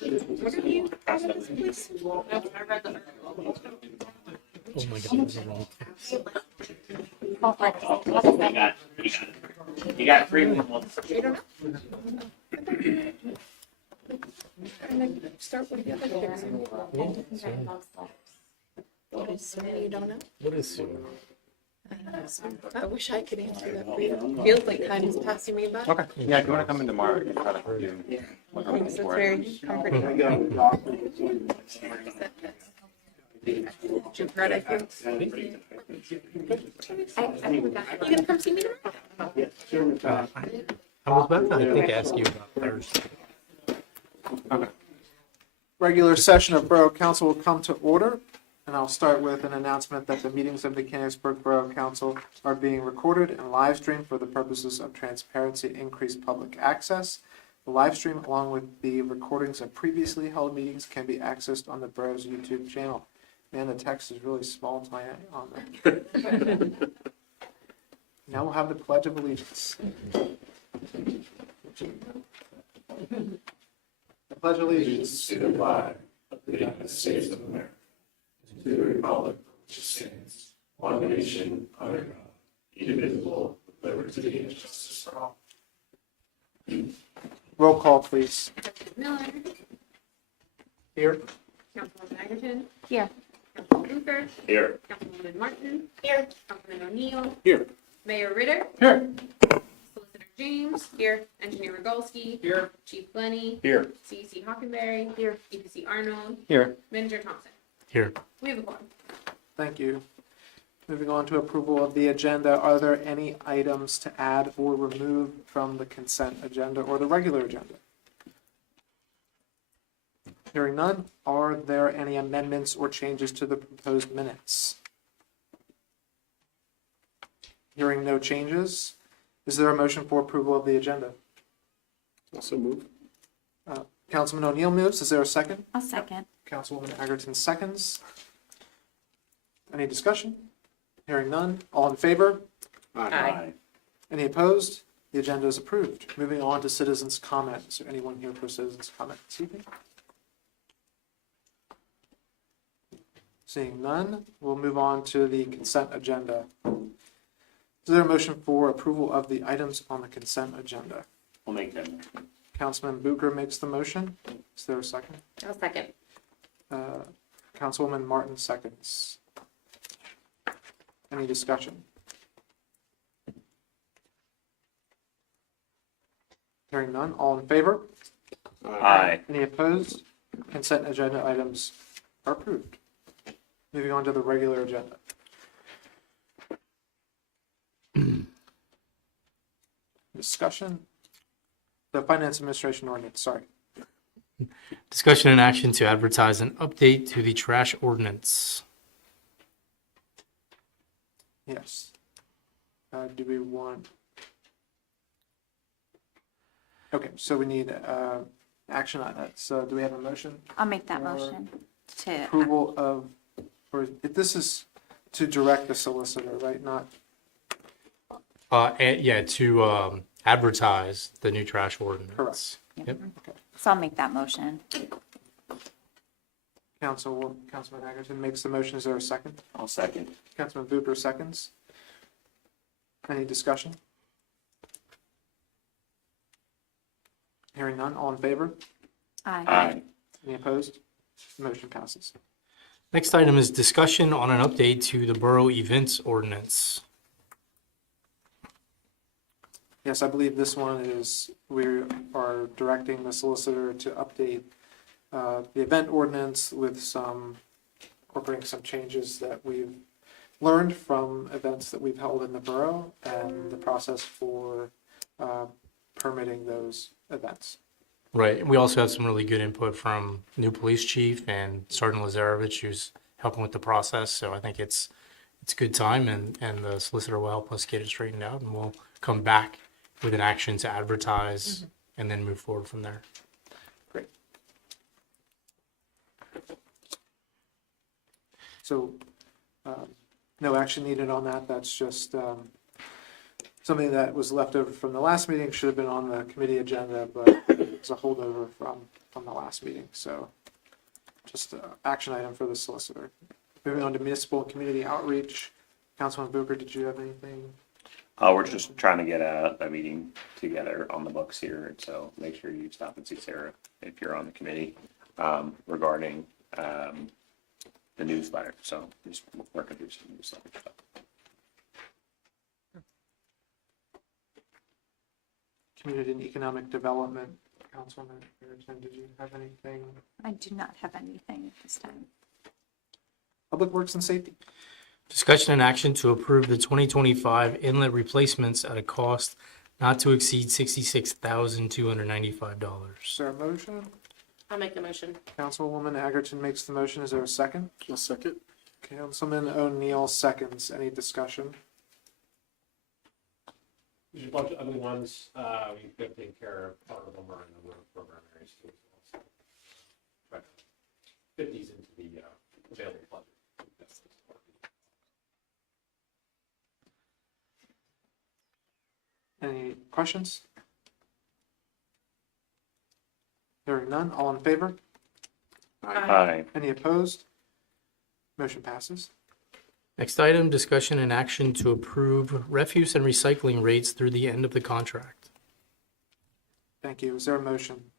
What have you added this, please? No, I read the article. Oh my God, this is long. You got 3 more months. You don't know? And then start with the other things. What is soon you don't know? What is soon? I wish I could answer that for you. Feels like time is passing me by. Okay. Yeah, if you want to come in tomorrow, you can try to do what I'm Thanks, looking that's for. very comforting. Too proud I feel. You gonna come see me tomorrow? I was about to, I think, ask you about Thursday. Okay. Regular session of Borough Council will come to order, and I'll start with an announcement that the meetings of the Mechanicsburg Borough Council are being recorded and live streamed for the purposes of transparency and increased public access. The live stream, along with the recordings of previously held meetings, can be accessed on the borough's YouTube channel. Man, the text is really small tiny on there. Now we'll have the Pledge of Allegiance. The Pledge of Allegiance to the flag of the United States of America, to the republic which stands, one nation, under God, indivisible, with liberty and justice for all. Roll call, please. Miller, Here. Councilwoman Egerton, Here. Councilman Booker, Here. Councilwoman Martin. Here. Councilman O'Neill. Here. Mayor Ritter. Here. Solicitor James. Here. Engineer Rogolski. Here. Chief Glennie. Here. CEC Hockenberry. Here. EPC Arnold. Here. Manager Thompson. Here. We have a quorum. Thank you. Moving on to approval of the agenda, are there any items to add or remove from the consent agenda or the regular agenda? Hearing none, are there any amendments or changes to the proposed minutes? Hearing no changes, is there a motion for approval of the agenda? Also move. Councilman O'Neill moves, is there a second? I'll second. Councilwoman Egerton seconds. Any discussion? Hearing none, all in favor? Aye. Any opposed? The agenda is approved. Moving on to citizens' comment. Is there anyone here for citizens' comment this evening? Seeing none, we'll move on to the consent agenda. Is there a motion for approval of the items on the consent agenda? We'll make them. Councilman Booker makes the motion. Is there a second? I'll second. Councilwoman Martin seconds. Any discussion? Hearing none, all in favor? Aye. Any opposed? Consent agenda items are approved. Moving on to the regular agenda. Discussion. The Finance Administration Ordinance, sorry. Discussion and action to advertise an update to the trash ordinance. Yes. Do we want? Okay, so we need action on that. So do we have a motion? I'll make that Or motion to, Approval of, or if this is to direct the solicitor, right? Not, To advertise the new trash ordinance. Correct. Yep. so I'll make that motion. Councilman Egerton makes the motion. Is there a second? I'll second. Councilman Booper seconds. Any discussion? Hearing none, all in favor? Aye. Aye. Any opposed? Motion passes. Next item is discussion on an update to the borough events ordinance. Yes, I believe this one is, we are directing the solicitor to update the event ordinance with some, incorporating some changes that we've learned from events that we've held in the borough and the process for permitting those events. Right. We also have some really good input from new police chief and Sergeant Lazarevich, who's helping with the process. So I think it's a good time, and the solicitor will help us get it straightened out, and we'll come back with an action to advertise and then move forward from there. Great. So, no action needed on that. That's just something that was left over from the last meeting, should have been on the committee agenda, but it's a holdover from from the last meeting, so just an action item for the solicitor. Moving on to municipal and community outreach. Councilman Booker, did you have anything? We're just trying to get a meeting together on the books here, and so make sure you stop and see Sarah if you're on the committee, regarding, the newsletter, so just working through some newsletter stuff. Community and economic development. Councilman Harrison, did you have anything? I do not have anything at this time. Public Works and Safety. Discussion and action to approve the 2025 inlet replacements at a cost not to exceed $66,295. Is there a motion? I'll make the motion. Councilwoman Egerton makes the motion. Is there a second? A second. Councilman O'Neill seconds. Any discussion? There's a bunch of other ones, we've been taking care of, part of them are in the road program areas too. So try to fit these into the available budget. Any questions? Hearing none. All in favor? Aye. Any opposed? Motion passes. Next item, discussion and action to approve refuse and recycling rates through the end of the contract. Thank you. Is there a motion?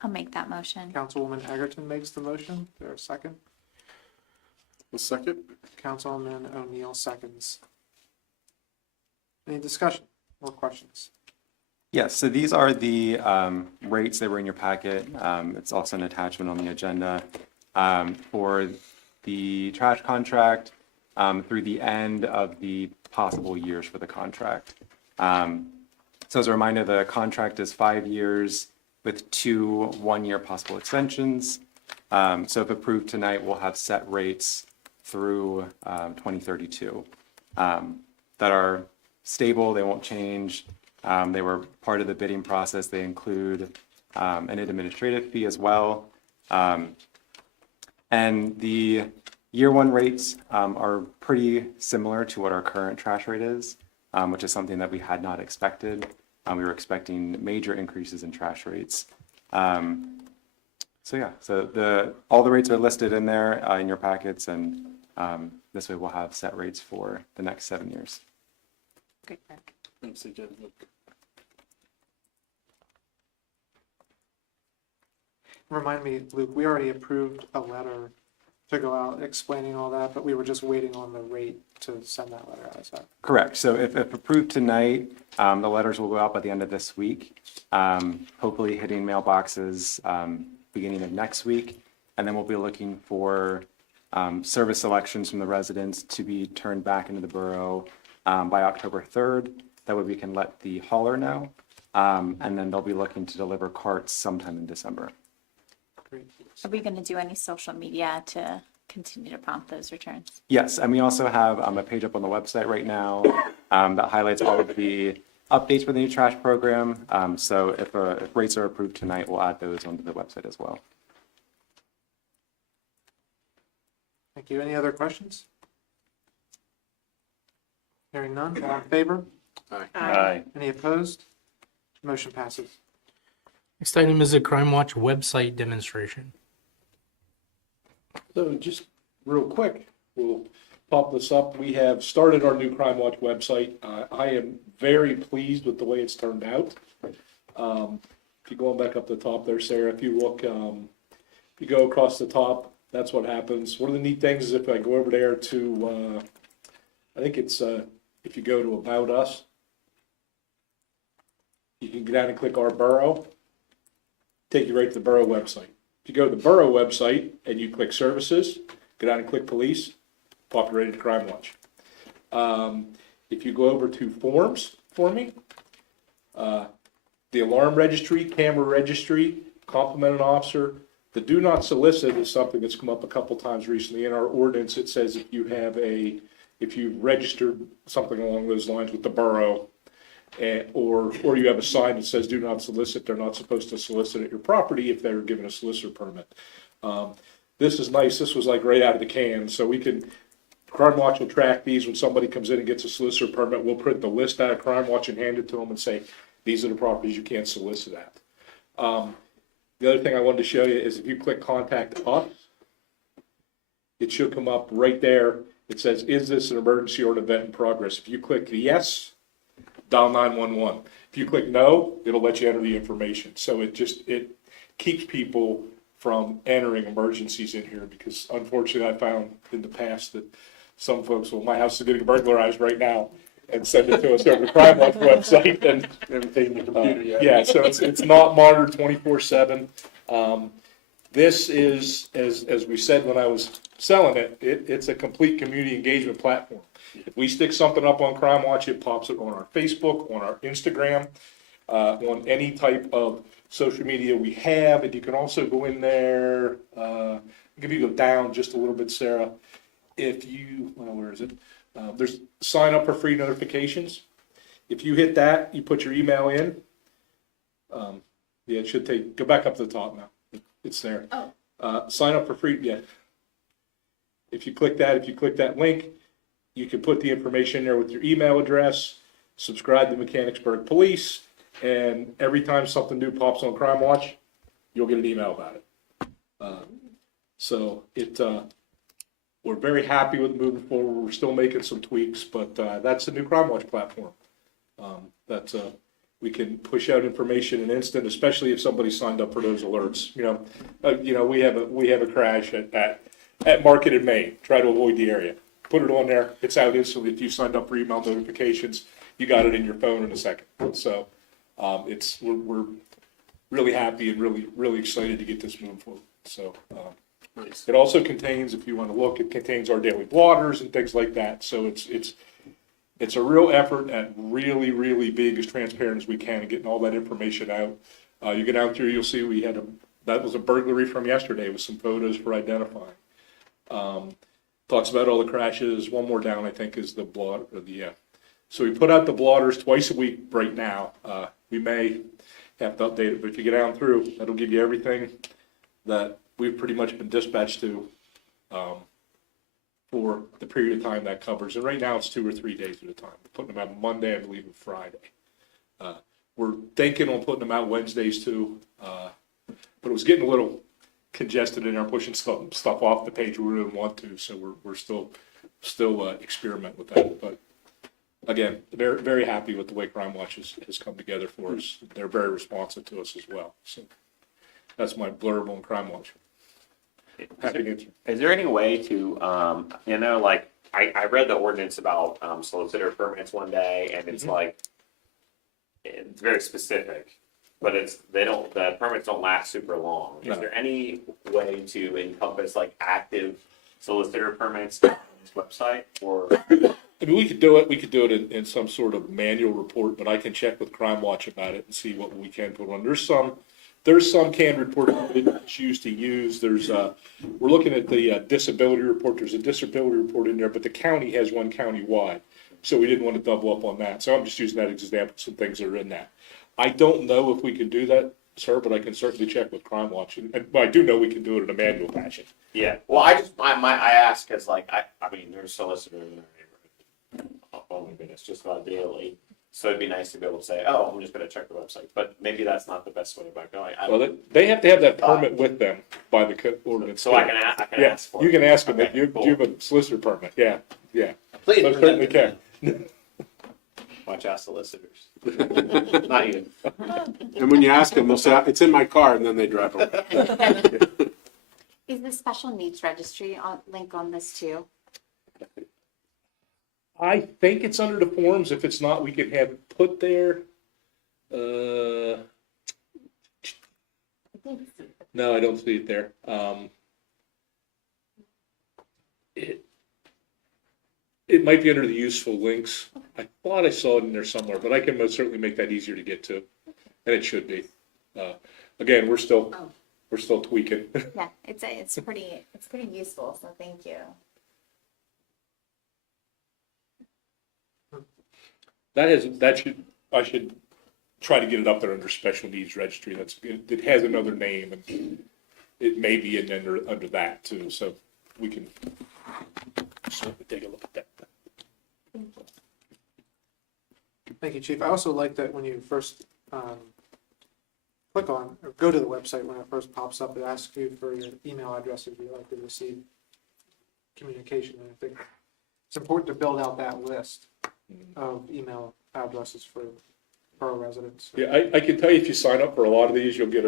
I'll make that motion. Councilwoman Egerton makes the motion. Is there a second? A second. Councilman O'Neill seconds. Any discussion or questions? Yes, so these are the rates that were in your packet. It's also an attachment on the agenda for the trash contract through the end of the possible years for the contract. So as a reminder, the contract is 5 years with 2 one-year possible extensions. So if approved tonight, we'll have set rates through 2032 that are stable, they won't change. They were part of the bidding process. They include an administrative fee as well. And the year one rates are pretty similar to what our current trash rate is, which is something that we had not expected. We were expecting major increases in trash rates. So all the rates are listed in there in your packets, and this way we'll have set rates for the next 7 years. Great work. Thanks again. Remind me, Luke, we already approved a letter to go out explaining all that, but we were just waiting on the rate to send that letter out. Is that Correct. So if approved tonight, the letters will go out by the end of this week, hopefully hitting mailboxes beginning of next week. And then we'll be looking for service selections from the residents to be turned back into the borough by October 3rd. That way we can let the hauler know. And then they'll be looking to deliver carts sometime in December. great? Are we going to do any social media to continue to prompt those returns? Yes, and we also have a page up on the website right now that highlights all of the updates for the new trash program. So if rates are approved tonight, we'll add those onto the website as well. Thank you. Any other questions? Hearing none. All in favor? Aye. Any opposed? Motion passes. Next item is a Crime Watch website demonstration. So just real quick, we'll pop this up. We have started our new Crime Watch website. I am very pleased with the way it's turned out. If you're going back up the top there, Sarah, if you look, if you go across the top, that's what happens. One of the neat things is if I go over there to, I think it's, if you go to About Us, you can go down and click our Borough, take you right to the Borough website. If you go to the Borough website and you click Services, go down and click Police, pop you right into Crime Watch. If you go over to Forms for me, the alarm registry, camera registry, compliment an officer. The do not solicit is something that's come up a couple times recently. In our ordinance, it says if you have if you've registered something along those lines with the borough, or you have a sign that says do not solicit, they're not supposed to solicit at your property if they're given a solicitor permit. This is nice. This was like right out of the can. So we can, Crime Watch will track these. When somebody comes in and gets a solicitor permit, we'll print the list out of Crime Watch and hand it to them and say, these are the properties you can't solicit at. The other thing I wanted to show you is if you click contact us, it should come up right there. It says, is this an emergency or an event in progress? If you click yes, dial 911. If you click no, it'll let you enter the information. So it keeps people from entering emergencies in here, because unfortunately I found in the past that some folks, well, my house is getting burglarized right now, and send it to us over the Crime Watch website, and Everything in the computer, yeah, so it's not monitored 24/7. This is, as we said when I was selling it, it's a complete community engagement platform. If we stick something up on Crime Watch, it pops it on our Facebook, on our Instagram, on any type of social media we have. And you can also go in there, if you go down just a little bit, Sarah, if you, well, where is it? There's sign up for free notifications. If you hit that, you put your email in. Yeah, it should take, go back up to the top now. It's there. Oh. Sign up for free, yeah. If you click that link, you can put the information in there with your email address, subscribe to Mechanicsburg Police, and every time something new pops on Crime Watch, you'll get an email about it. So we're very happy with moving forward. We're still making some tweaks, but that's the new Crime Watch platform. We can push out information in an instant, especially if somebody signed up for those alerts. We have a crash at Market in Maine. Try to avoid the area. Put it on there. It's out instantly. If you signed up for email notifications, you got it in your phone in a second. So we're really happy and really excited to get this moving forward. So Nice. it also contains, if you want to look, it contains our daily blotters and things like that. So it's a real effort at really being as transparent as we can and getting all that information out. You get down through, you'll see that was a burglary from yesterday with some photos for identifying. Talks about all the crashes. One more down, I think, is the blotter. So we put out the blotters twice a week right now. We may have to update it, but if you get down through, that'll give you everything that we've pretty much been dispatched to for the period of time that covers. And right now it's 2 or 3 days at a time. We're putting them out Monday, I believe, and Friday. We're thinking on putting them out Wednesdays too, but it was getting a little congested in there, pushing stuff off the page we didn't want to. So we're still experiment with that. But again, very happy with the way Crime Watch has come together for us. They're very responsive to us as well. So that's my blurb on Crime Watch. Happy to answer. Is there any way to, like, I read the ordinance about solicitor permits one day, and it's like, it's very specific, but the permits don't last super long. Is No. there any way to encompass like active solicitor permits on this website, or? I mean, we could do it in some sort of manual report, but I can check with Crime Watch about it and see what we can put on. There's some canned report that we didn't choose to use. We're looking at the disability report. There's a disability report in there, but the county has one countywide. So we didn't want to double up on that. So I'm just using that as an example, some things that are in that. I don't know if we can do that, sir, but I can certainly check with Crime Watch. But I do know we can do it in a manual fashion. Yeah, well, I ask because like, I mean, there's solicitors in our neighborhood. Oh my goodness, just about daily. So it'd be nice to be able to say, oh, I'm just gonna check the website, but maybe that's not the best way about going. Well, they have to have that permit with them by the ordinance. So I can Yeah, ask for it. you can ask them, Okay, do you have a solicitor permit? Yeah. Please, Most certainly can. watch out, solicitors. Not you. And when you ask them, they'll say, it's in my car, and then they drive away. Is the special needs registry link on this too? I think it's under the forms. If it's not, we can have it put there. No, I don't see it there. It might be under the useful links. I thought I saw it in there somewhere, but I can most certainly make that easier to get to, and it should be. Again, we're still tweaking. Yeah, it's pretty useful. So thank you. I should try to get it up there under special needs registry. It has another name, and it may be under that too. So we can certainly take a look at that. Thank you, Chief. I also like that when you first click on, or go to the website when it first pops up, it asks you for your email address if you'd like to receive communication. And I think it's important to build out that list of email addresses for borough residents. Yeah, I can tell you if you sign up for a lot of these, you'll get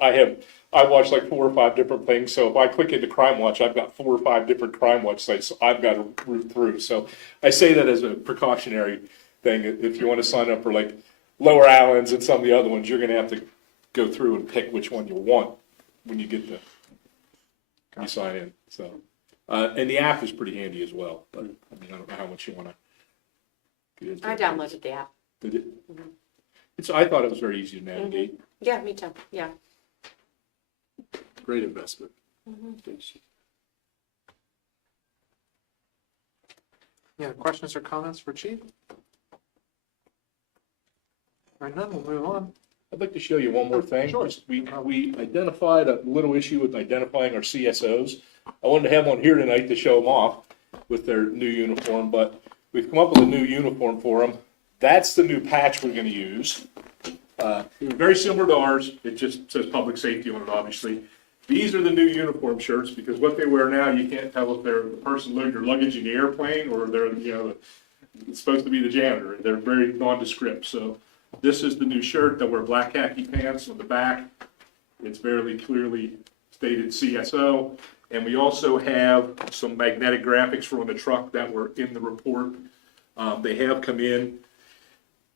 I watch like 4 or 5 different things, so if I click into Crime Watch, I've got 4 or 5 different Crime Watch sites I've got to root through. So I say that as a precautionary thing. If you want to sign up for like Lower Allen's and some of the other ones, you're gonna have to go through and pick which one you want when you get you sign in, so. And the app is pretty handy as well, but I mean, I don't know how much you wanna get into. I downloaded the app. Did it? I thought it was very easy to navigate. Yeah, me too. Yeah. Great investment. Yeah, questions or comments for Chief? All right, none, we'll move on. I'd like to show you one more thing. Sure. We identified a little issue with identifying our CSOs. I wanted to have one here tonight to show them off with their new uniform, but we've come up with a new uniform for them. That's the new patch we're gonna use. Very similar to ours, it just says public safety on it, obviously. These are the new uniform shirts, because what they wear now, you can't tell if they're the person loading your luggage in the airplane or they're, it's supposed to be the janitor. They're very nondescript, so this is the new shirt. They'll wear black khaki pants on the back. It's very clearly stated CSO. And we also have some magnetic graphics for on the truck that were in the report. They have come in.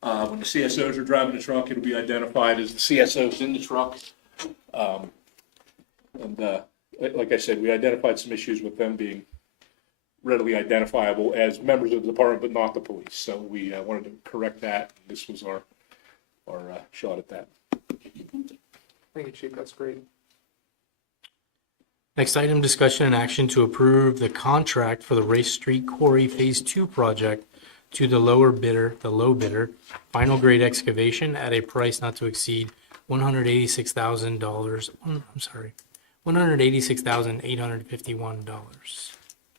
When the CSOs are driving the truck, it'll be identified as the CSOs in the truck. Like I said, we identified some issues with them being readily identifiable as members of the department, but not the police. So we wanted to correct that. This was our shot at that. Thank you, Chief, that's great. Next item, discussion and action to approve the contract for the Race Street Quarry Phase 2 project to the low bidder, final grade excavation at a price not to exceed $186,000. $186,851.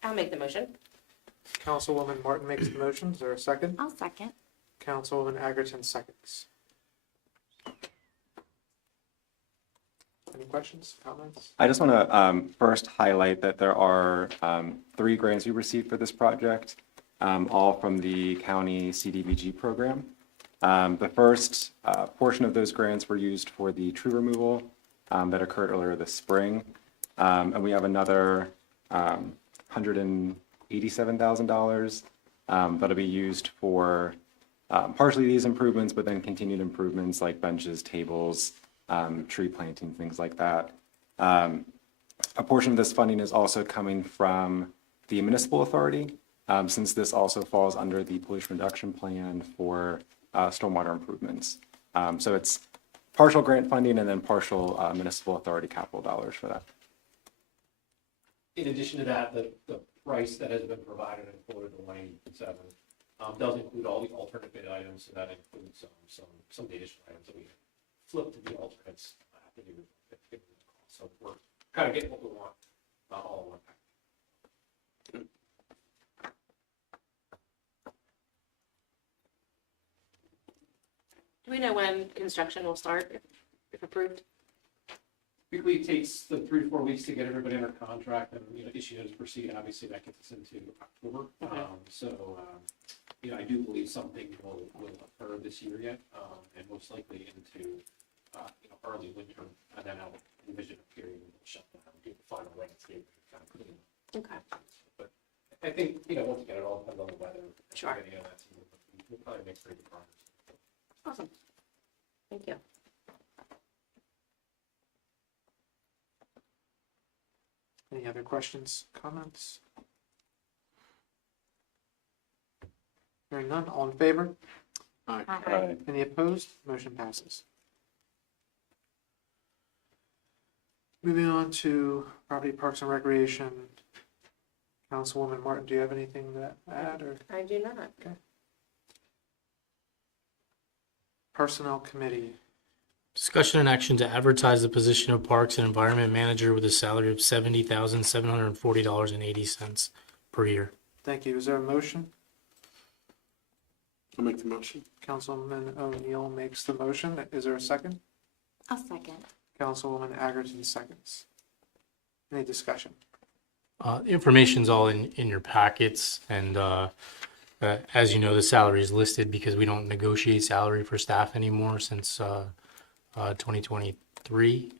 I'll make the motion. Councilwoman Martin makes the motion. Is there a second? I'll second. Councilwoman Egerton seconds. Any questions, comments? I just want to first highlight that there are 3 grants we received for this project, all from the county CDBG program. The first portion of those grants were used for the tree removal that occurred earlier this spring. And we have another $187,000 that'll be used for partially these improvements, but then continued improvements like benches, tables, tree planting, things like that. A portion of this funding is also coming from the municipal authority, since this also falls under the pollution reduction plan for stormwater improvements. So it's partial grant funding and then partial municipal authority capital dollars for that. In addition to that, the price that has been provided in Florida Lane 7 does include all the alternate bid items, so that includes some of the additional items that we flip to the alternates. So we're kind of getting what we want, all in one pack. Do we know when construction will start, if approved? Typically, it takes 3 to 4 weeks to get everybody under contract and, issue notice to proceed. Obviously, that gets us into October. Okay. I do believe something will occur this year yet, and most likely into, early winter, and then I'll envision a period of shutdown, do the final landscape, kind of clean. Okay. But I think, once again, it all depends on the weather. Sure. We'll probably make pretty good progress. Awesome. Thank you. Any other questions, comments? Hearing none, all in favor? Aye. Any opposed? Motion passes. Moving on to Property Parks and Recreation. Councilwoman Martin, do you have anything to add or I do not. Personnel Committee? Discussion and action to advertise the position of Parks and Environment Manager with a salary of $70,740.80 per year. Thank you. Is there a motion? I'll make the motion. Councilman O'Neill makes the motion. Is there a second? I'll second. Councilwoman Atherton seconds. Any discussion? Information's all in your packets, and as you know, the salary is listed because we don't negotiate salary for staff anymore since 2023.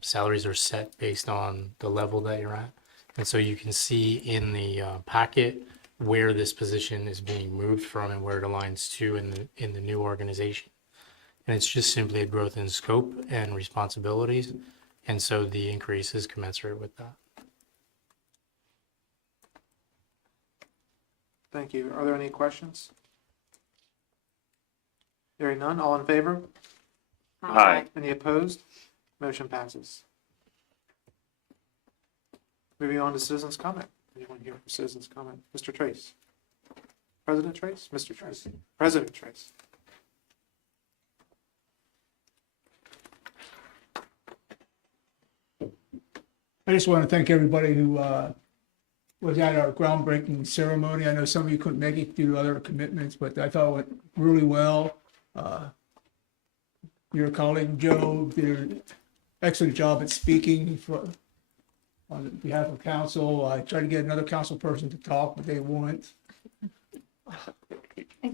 Salaries are set based on the level that you're at, and so you can see in the packet where this position is being moved from and where it aligns to in the new organization. And it's just simply a growth in scope and responsibilities, and so the increase is commensurate with that. Thank you. Are there any questions? Hearing none, all in favor? Aye. Any opposed? Motion passes. Moving on to citizens' comment. Anyone here for citizens' comment? Mr. Trace? President Trace? Mr. Trace? President Trace? I just want to thank everybody who was at our groundbreaking ceremony. I know some of you couldn't make it due to other commitments, but I thought it went really well. Your colleague Joe did an excellent job at speaking on behalf of council. I tried to get another council person to talk, but they wouldn't.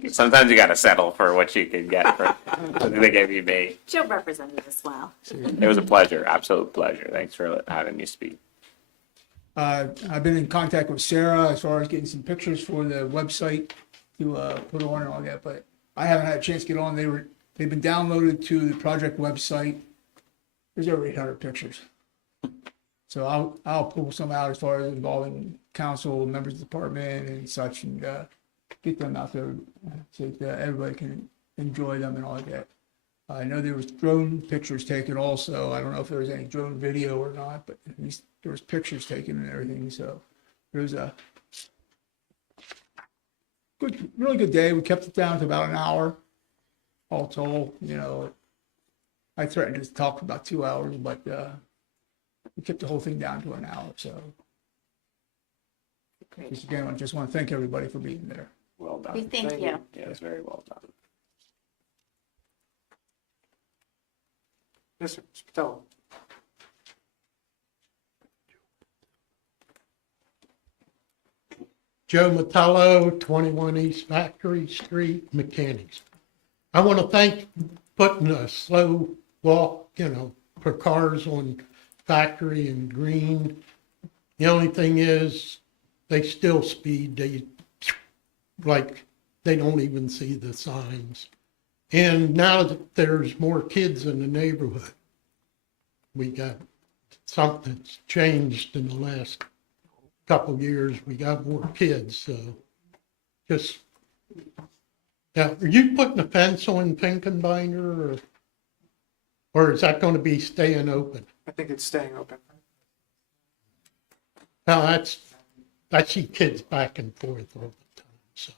Sometimes you gotta settle for what you can get for something they gave you me. Joe represented us well. It was a pleasure, absolute pleasure. Thanks for having me speak. I've been in contact with Sarah as far as getting some pictures for the website to put on and all that, but I haven't had a chance to get on. They've been downloaded to the project website. There's over 800 pictures. So I'll pull some out as far as involving council, members of the department and such, and get them out there so that everybody can enjoy them and all that. I know there was drone pictures taken also. I don't know if there was any drone video or not, but at least there was pictures taken and everything. So it was a good, really good day. We kept it down to about an hour, all told. You know, I threatened to talk for about 2 hours, but we kept the whole thing down to an hour. So just again, I just want to thank everybody for being there. Well done. We thank you. Yeah, it was very well done. Yes, sir. Mr. Patello. Joe Metallo, 21 East Factory Street, Mechanics. I want to thank putting a slow walk, for cars on Factory and Green. The only thing is, they still speed. They don't even see the signs. And now that there's more kids in the neighborhood, we got something's changed in the last couple years. We got more kids, so just, yeah. Are you putting a fence on Finkenbinder, or is that going to be staying open? I think it's staying open. Now I see kids back and forth all the time, so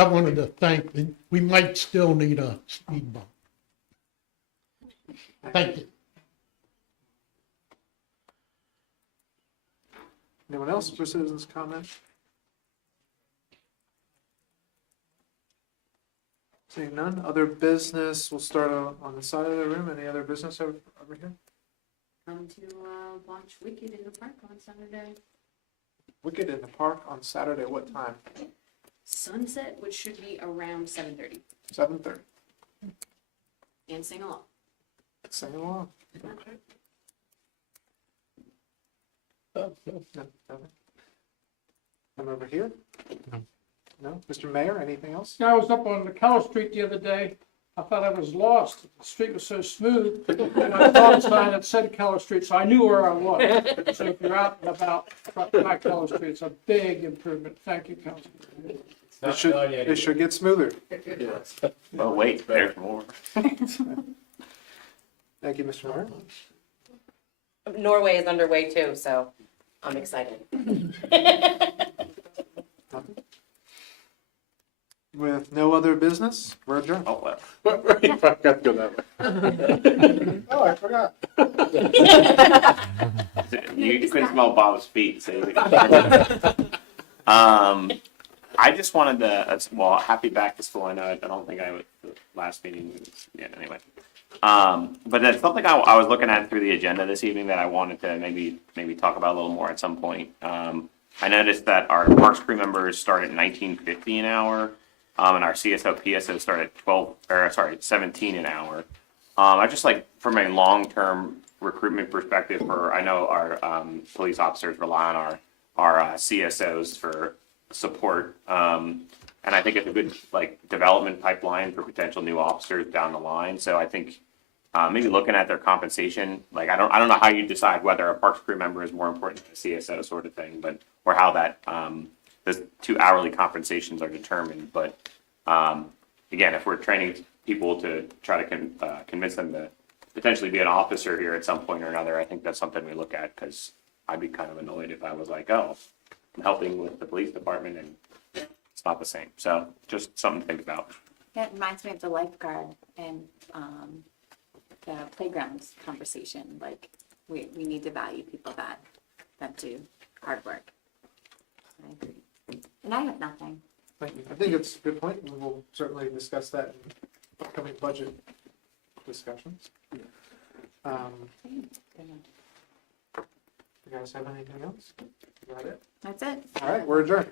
I wanted to thank. We might still need a speed bump. Thank you. Anyone else for citizens' comment? Seeing none, other business, we'll start on the side of the room. Any other business over here? Come to watch Wicked in the park on Saturday. Wicked in the park on Saturday, what time? Sunset, which should be around 7:30, 7:30. and sing along. Sing along. Come over here? No? Mr. Mayor, anything else? I was up on Keller Street the other day. I thought I was lost. The street was so smooth. And I saw a sign that said Keller Street, so I knew where I was. So if you're out and about, try Keller Street. It's a big improvement. Thank you, Councilman. It should get smoother. Well, wait, there's more. Thank you, Mr. Mayor. Norway is underway too, so I'm excited. With no other business, we're adjourned. Oh, well. I got to go that way. Oh, I forgot. You couldn't smell Bob's feet, so I just wanted to, happy back to school. I know I don't think the last meeting was, yeah, anyway. But that's something I was looking at through the agenda this evening that I wanted to maybe talk about a little more at some point. I noticed that our Parks crew members start at $19.50 an hour, and our CSO PSO start at 17 an hour. I just like from a long-term recruitment perspective, I know our police officers rely on our CSOs for support, and I think it's a good development pipeline for potential new officers down the line. So I think maybe looking at their compensation, I don't know how you decide whether a Parks crew member is more important than a CSO sort of thing, or how that the two hourly compensations are determined. But again, if we're training people to try to convince them to potentially be an officer here at some point or another, I think that's something we look at, because I'd be kind of annoyed if I was like, oh, I'm helping with the police department and it's not the same. So just something to think about. That reminds me of the lifeguard and the playground conversation. Like, we need to value people that do hard work. I agree. And I have nothing. Thank you. I think it's a good point, and we'll certainly discuss that in upcoming budget discussions. You guys have anything else? Is that it? That's it. All right, we're adjourned.